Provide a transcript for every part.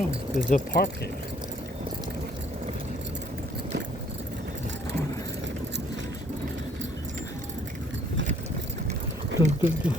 Oh, there's a park here. Dun, dun, dun.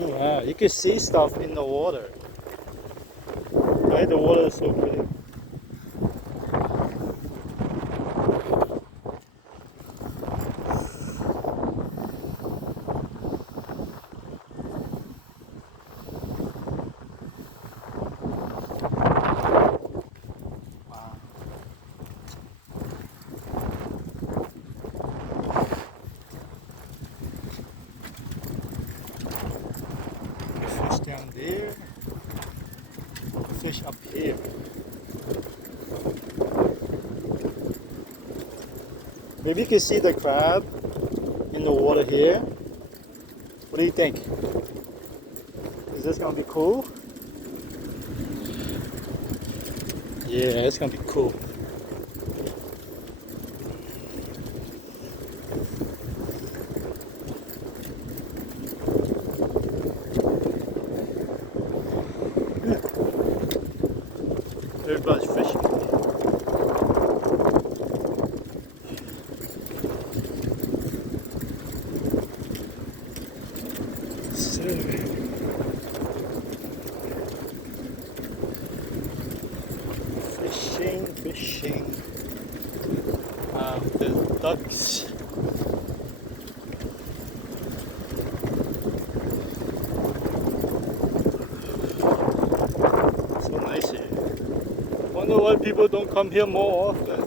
Wow, you can see stuff in the water. Right? The water is so pretty. Wow. The fish down there, the fish up here. Maybe you can see the crab in the water here. What do you think? Is this gonna be cool? Yeah, it's gonna be cool. Everybody's fishing. So, fishing. There's ducks. So nice here. Wonder why people don't come here more often.